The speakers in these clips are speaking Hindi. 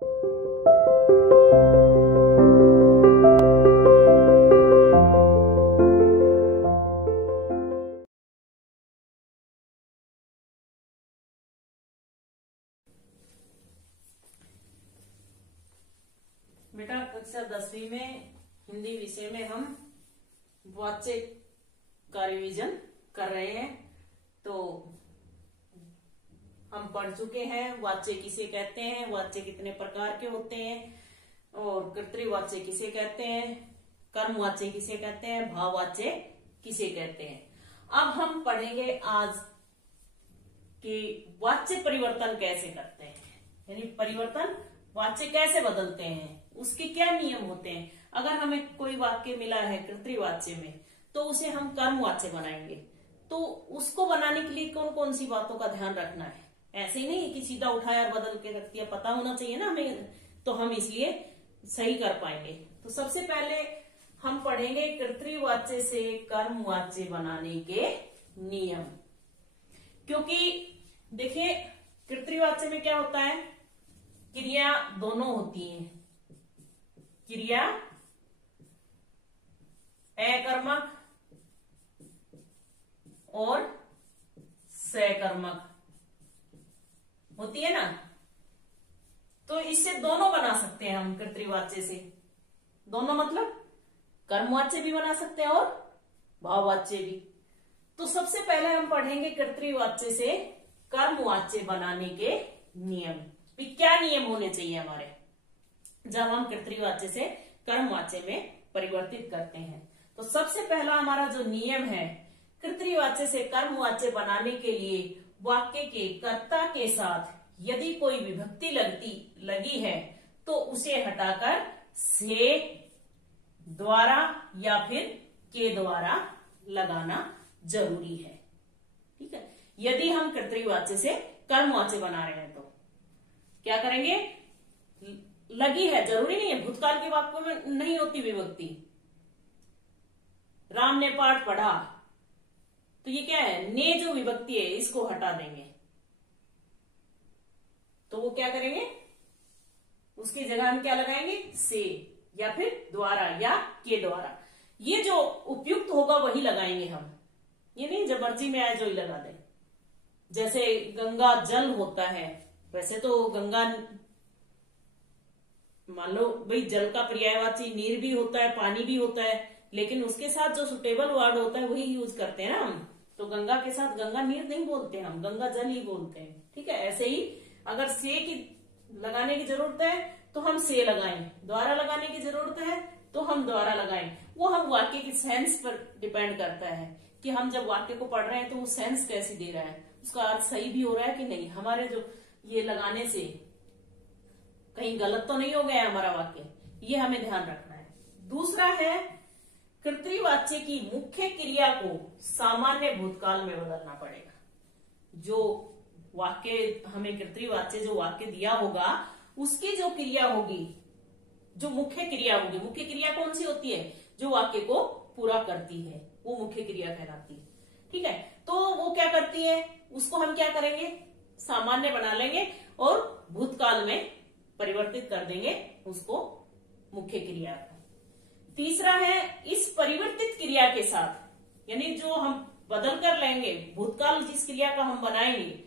बेटा कक्षा 10वीं में हिंदी विषय में हम वाच्य का रिवीजन कर रहे हैं। तो हम पढ़ चुके हैं वाच्य किसे कहते हैं, वाच्य कितने प्रकार के होते हैं, और कर्तृवाच्य किसे कहते हैं, कर्मवाच्य किसे कहते हैं, भाववाच्य किसे कहते हैं। अब हम पढ़ेंगे आज कि वाच्य परिवर्तन कैसे करते हैं, यानी परिवर्तन वाच्य कैसे बदलते हैं, उसके क्या नियम होते हैं। अगर हमें कोई वाक्य मिला है कर्तृवाच्य में तो उसे हम कर्मवाच्य बनाएंगे। तो उसको बनाने के लिए कौन कौन सी बातों का ध्यान रखना है। ऐसे ही नहीं कि सीधा उठाया और बदल के रख दिया, पता होना चाहिए ना हमें, तो हम इसलिए सही कर पाएंगे। तो सबसे पहले हम पढ़ेंगे कर्तृवाच्य से कर्मवाच्य बनाने के नियम। क्योंकि देखिए कर्तृवाच्य में क्या होता है, क्रिया दोनों होती है, क्रिया अकर्मक और सकर्मक होती है ना। तो इससे दोनों बना सकते हैं हम कर्तृवाच्य से। दोनों मतलब कर्मवाच्य भी बना सकते हैं और भाववाच्य भी। तो सबसे पहले हम पढ़ेंगे कर्तृवाच्य से कर्मवाच्य बनाने के नियम। क्या नियम होने चाहिए हमारे जब हम कर्तृवाच्य से कर्मवाच्य में परिवर्तित करते हैं। तो सबसे पहला हमारा जो नियम है, कर्तृवाच्य से कर्मवाच्य बनाने के लिए वाक्य के कर्ता के साथ यदि कोई विभक्ति लगी है तो उसे हटाकर से, द्वारा या फिर के द्वारा लगाना जरूरी है। ठीक है, यदि हम कर्तृवाच्य से कर्मवाच्य बना रहे हैं तो क्या करेंगे, लगी है, जरूरी नहीं है, भूतकाल के वाक्यों में नहीं होती विभक्ति। राम ने पाठ पढ़ा, तो ये क्या है, ने जो विभक्ति है इसको हटा देंगे। तो वो क्या करेंगे, उसकी जगह हम क्या लगाएंगे, से या फिर द्वारा या के द्वारा। ये जो उपयुक्त होगा वही लगाएंगे हम, ये नहीं जब मर्जी में आए जो ही लगा दें। जैसे गंगा जल होता है, वैसे तो गंगा मान लो भाई जल का पर्यायवाची नीर भी होता है, पानी भी होता है, लेकिन उसके साथ जो सुटेबल वर्ड होता है वही यूज करते हैं ना हम। तो गंगा के साथ गंगा नीर नहीं बोलते हम, गंगा जल ही बोलते हैं। ठीक है, ऐसे ही अगर से की लगाने की जरूरत है तो हम से लगाएं, द्वारा लगाने की जरूरत है तो हम द्वारा लगाएं। वो हम वाक्य की सेंस पर डिपेंड करता है कि हम जब वाक्य को पढ़ रहे हैं तो वो सेंस कैसी दे रहा है, उसका अर्थ सही भी हो रहा है कि नहीं, हमारे जो ये लगाने से कहीं गलत तो नहीं हो गया हमारा वाक्य, ये हमें ध्यान रखना है। दूसरा है कर्तृवाच्य की मुख्य क्रिया को सामान्य भूतकाल में बदलना पड़ेगा। जो वाक्य हमें कर्तृवाच्य जो वाक्य दिया होगा उसकी जो क्रिया होगी, जो मुख्य क्रिया होगी, मुख्य क्रिया कौन सी होती है, जो वाक्य को पूरा करती है वो मुख्य क्रिया कहलाती है। ठीक है, तो वो क्या करती है, उसको हम क्या करेंगे, सामान्य बना लेंगे और भूतकाल में परिवर्तित कर देंगे उसको मुख्य क्रिया को। तीसरा है इस परिवर्तित क्रिया के साथ, यानी जो हम बदल कर लेंगे, भूतकाल जिस क्रिया का हम बनाएंगे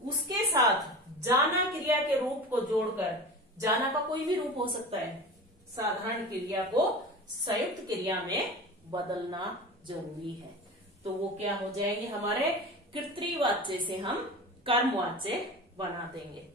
उसके साथ जाना क्रिया के रूप को जोड़कर, जाना का कोई भी रूप हो सकता है, साधारण क्रिया को संयुक्त क्रिया में बदलना जरूरी है। तो वो क्या हो जाएंगे, हमारे कर्तृवाच्य से हम कर्मवाच्य बना देंगे।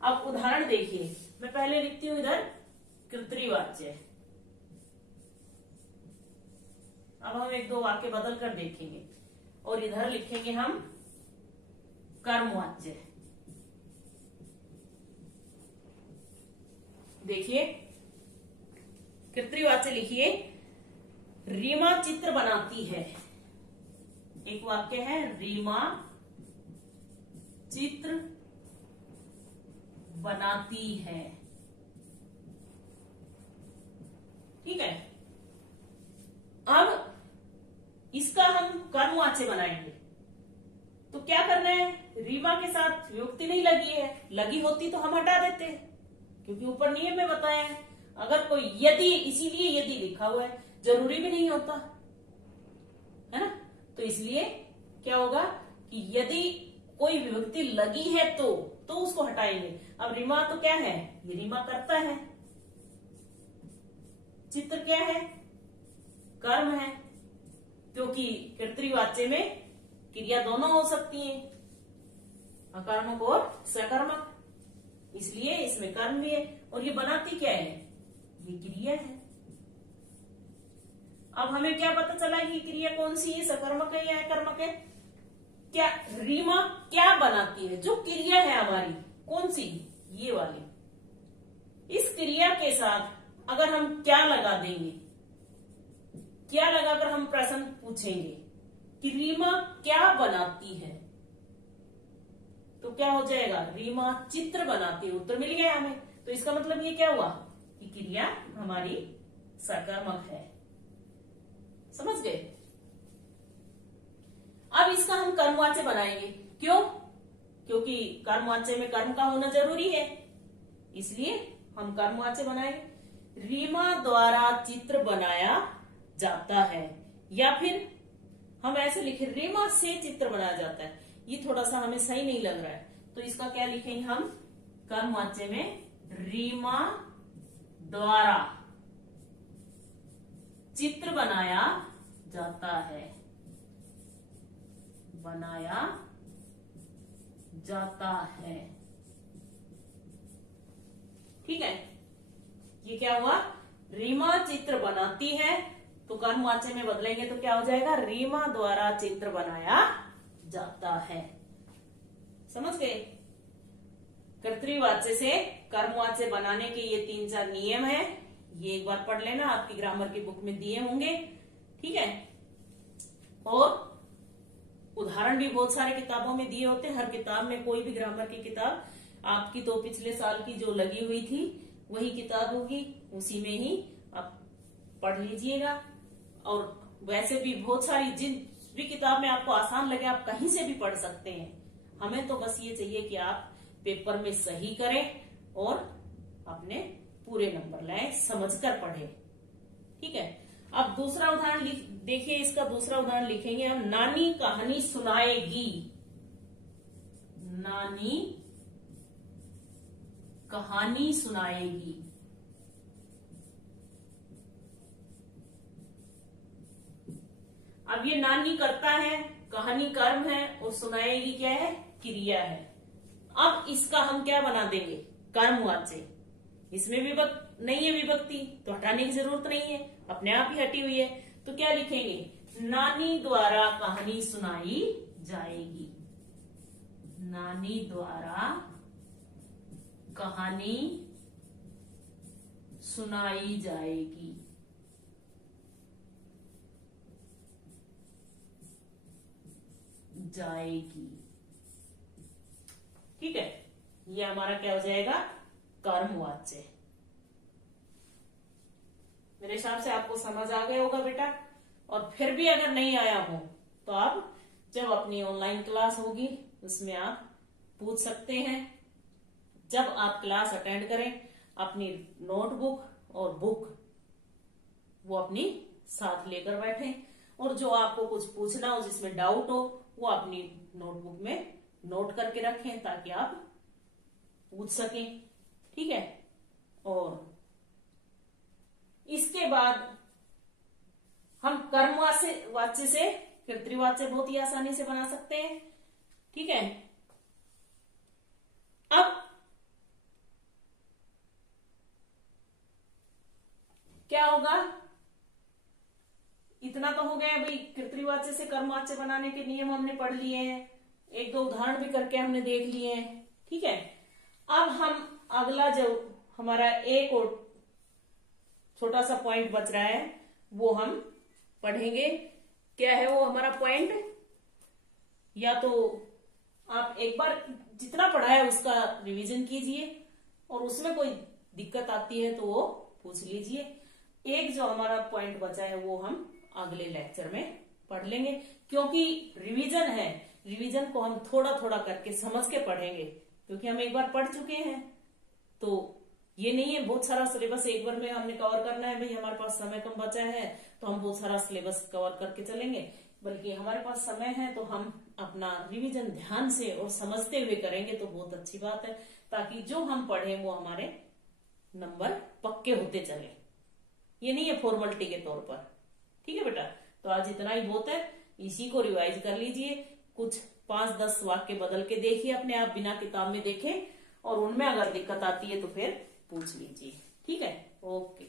अब उदाहरण देखिए, मैं पहले लिखती हूं इधर कर्तृवाच्य, अब हम एक दो वाक्य बदल कर देखेंगे और इधर लिखेंगे हम कर्मवाच्य। देखिए कर्तृवाच्य लिखिए, रीमा चित्र बनाती है। एक वाक्य है, रीमा चित्र बनाती है। ठीक है, अब इसका हम कर्मवाच्य बनाएंगे तो क्या करना है, रीमा के साथ विभक्ति नहीं लगी है, लगी होती तो हम हटा देते, क्योंकि ऊपर नियम में बताया है। अगर कोई यदि, इसीलिए यदि लिखा हुआ है, जरूरी भी नहीं होता है ना। तो इसलिए क्या होगा कि यदि कोई विभक्ति लगी है तो उसको हटाएंगे। अब रीमा तो क्या है, ये रीमा करता है। चित्र क्या है, कर्म है, क्योंकि कर्तृवाच्य में क्रिया दोनों हो सकती है, अकर्मक और सकर्मक, इसलिए इसमें कर्म भी है। और ये बनाती क्या है, ये क्रिया है। अब हमें क्या पता चला कि क्रिया कौन सी है, सकर्मक है या अकर्मक है। क्या रीमा क्या बनाती है, जो क्रिया है हमारी कौन सी, ये वाली। इस क्रिया के साथ अगर हम क्या लगा देंगे, क्या लगाकर हम प्रश्न पूछेंगे कि रीमा क्या बनाती है, तो क्या हो जाएगा, रीमा चित्र बनाती है। उत्तर मिल गया हमें। तो इसका मतलब ये क्या हुआ कि क्रिया हमारी सकर्मक है। समझ गए। अब इसका हम कर्मवाच्य बनाएंगे। क्यों, क्योंकि कर्मवाच्य में कर्म का होना जरूरी है, इसलिए हम कर्मवाच्य बनाएंगे। रीमा द्वारा चित्र बनाया जाता है, या फिर हम ऐसे लिखे रीमा से चित्र बनाया जाता है। ये थोड़ा सा हमें सही नहीं लग रहा है, तो इसका क्या लिखेंगे हम, कर्मवाच्य में रीमा द्वारा चित्र बनाया जाता है, बनाया जाता है। ठीक है, ये क्या हुआ, रीमा चित्र बनाती है, तो कर्मवाच्य में बदलेंगे तो क्या हो जाएगा, रीमा द्वारा चित्र बनाया जाता है। समझ गए। कर्तृवाच्य से कर्मवाच्य बनाने के ये 3-4 नियम है, ये एक बार पढ़ लेना, आपकी ग्रामर की बुक में दिए होंगे। ठीक है, और उदाहरण भी बहुत सारे किताबों में दिए होते हैं। हर किताब में, कोई भी ग्रामर की किताब आपकी तो पिछले साल की जो लगी हुई थी वही किताब होगी, उसी में ही आप पढ़ लीजिएगा। और वैसे भी बहुत सारी, जिन भी किताब में आपको आसान लगे आप कहीं से भी पढ़ सकते हैं। हमें तो बस ये चाहिए कि आप पेपर में सही करें और अपने पूरे नंबर लाएं, समझकर पढ़ें। ठीक है, अब दूसरा उदाहरण देखिए। इसका दूसरा उदाहरण लिखेंगे हम, नानी कहानी सुनाएगी। नानी कहानी सुनाएगी। अब ये नानी करता है, कहानी कर्म है, और सुनाएगी क्या है, क्रिया है। अब इसका हम क्या बना देंगे, कर्मवाच्य। इसमें विभक्ति नहीं है, विभक्ति तो हटाने की जरूरत नहीं है, अपने आप ही हटी हुई है। तो क्या लिखेंगे, नानी द्वारा कहानी सुनाई जाएगी। नानी द्वारा कहानी सुनाई जाएगी। जाएगी। ठीक है, ये हमारा क्या हो जाएगा, कर्मवाच्य। मेरे हिसाब से आपको समझ आ गया होगा बेटा। और फिर भी अगर नहीं आया हो तो आप जब अपनी ऑनलाइन क्लास होगी उसमें आप पूछ सकते हैं। जब आप क्लास अटेंड करें, अपनी नोटबुक और बुक वो अपनी साथ लेकर बैठें, और जो आपको कुछ पूछना हो, जिसमें डाउट हो, वो अपनी नोटबुक में नोट करके रखें ताकि आप पूछ सकें। ठीक है, और इसके बाद हम कर्मवाच्य से कर्तृवाच्य बहुत ही आसानी से बना सकते हैं। ठीक है, अब क्या होगा, इतना तो हो गया भाई, कर्तृवाच्य से कर्मवाच्य बनाने के नियम हमने पढ़ लिए हैं, 1-2 उदाहरण भी करके हमने देख लिए हैं। ठीक है, अब हम अगला जो हमारा एक और छोटा सा पॉइंट बच रहा है वो हम पढ़ेंगे। क्या है वो हमारा पॉइंट, या तो आप एक बार जितना पढ़ा है उसका रिवीजन कीजिए, और उसमें कोई दिक्कत आती है तो वो पूछ लीजिए। एक जो हमारा पॉइंट बचा है वो हम अगले लेक्चर में पढ़ लेंगे, क्योंकि रिवीजन है, रिवीजन को हम थोड़ा थोड़ा करके समझ के पढ़ेंगे, क्योंकि हम एक बार पढ़ चुके हैं। तो ये नहीं है बहुत सारा सिलेबस एक बार में हमने कवर करना है, भाई हमारे पास समय कम बचा है तो हम बहुत सारा सिलेबस कवर करके चलेंगे, बल्कि हमारे पास समय है तो हम अपना रिवीजन ध्यान से और समझते हुए करेंगे तो बहुत अच्छी बात है, ताकि जो हम पढ़े वो हमारे नंबर पक्के होते चले। ये नहीं है फॉर्मेलिटी के तौर पर। ठीक है बेटा, तो आज इतना ही बहुत है, इसी को रिवाइज कर लीजिए। कुछ 5-10 वाक्य बदल के देखिए अपने आप, बिना किताब में देखे, और उनमें अगर दिक्कत आती है तो फिर पूछ लीजिए। ठीक है, ओके।